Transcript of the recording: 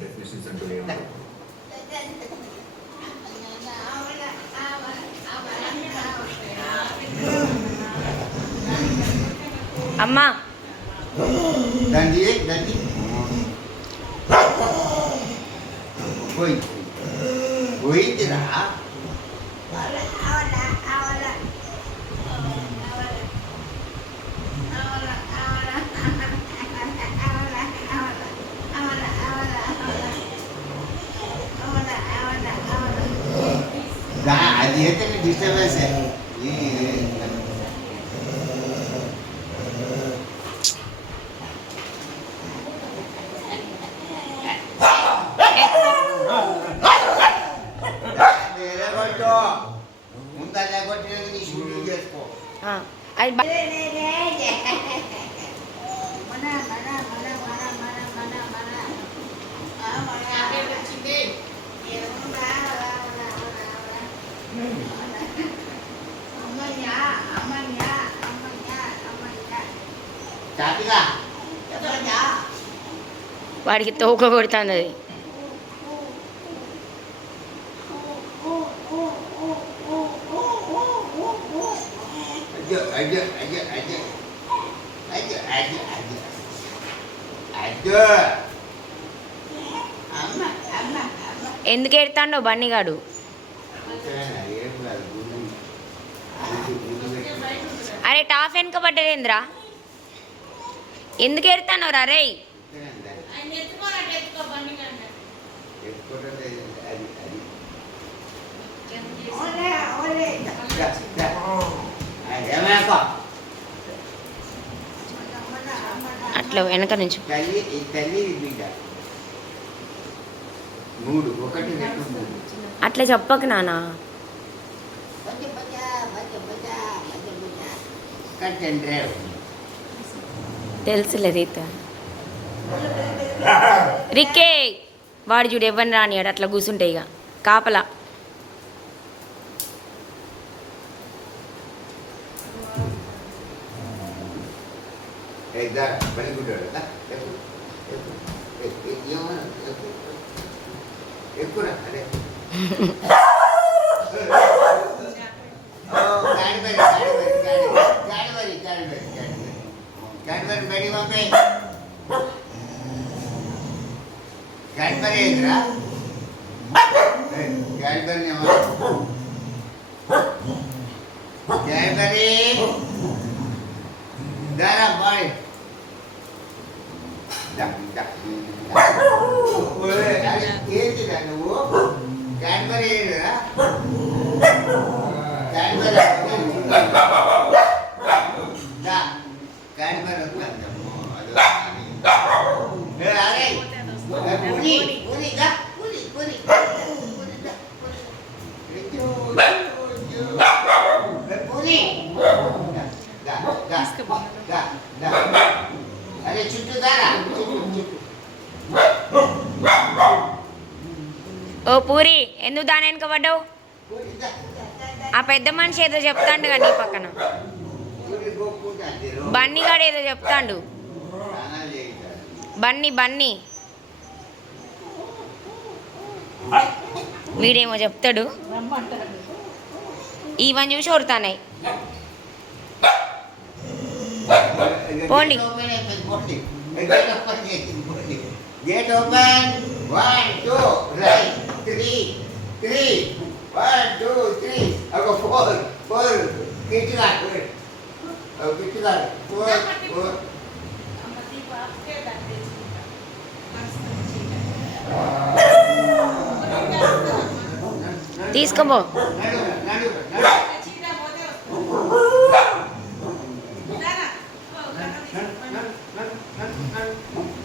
Definitions అంటూనే ఉంటారు అమ్మా దండి దండి పోయి పోయిందిరా అది అయితే డిస్టర్బెన్స్ అది వాడికి తోక కొడుతుంది అది ఎందుకు ఎడతాడు బన్నీగాడు? అరే టాఫ్ వెనుక పడ్డదేంద్రా ఎందుకు ఎడతాను రా అది అది. అట్లా వెనక నుంచి. తల్లి ఈ తల్లి ఈ బిడ్డ. మూడు ఒకటి రెండు మూడు. అట్లా చెప్పకు నానా. తెలుసులే రీత. రిక్కే వాడు చూడు ఎవరిని రానియాడు అట్లా కూర్చుంటే ఇక. కాపలా. గాడి గాడి గాడి గాడి గాడి గాడి గాడి గాడి గాడి ಕ್ಯಾಡ್ಬರಿ ಇದ್ರಾ ಕ್ಯಾಡ್ಬರಿ ಕ್ಯಾಡ್ಬರಿ ದಾರ ಬಾಯ್ ಹೇಳ್ತೀರಾ ನೀವು ಕ್ಯಾಡ್ಬರಿ ಹೇಳಿದ್ರಾ ಕ್ಯಾಡ್ಬರಿ దా దా దా దా. అరే చుట్టూ దారా. ఓ పూరి ఎందుకు దాని వెనక పడ్డావు? ఆ పెద్ద మనిషి ఏదో చెప్తాండు కదా నీ పక్కన. బన్నీగాడు ఏదో చెప్తాండు. బన్నీ బన్నీ. వీడేమో చెప్తాడు. ఇవన్నీ చూసి కొడతానాయి పోండి. Gate open one two right three three one two three ఒక ఫోర్ ఫోర్ కిట్టుగా కిట్టుగా ఫోర్ ఫోర్ తీసుకోపో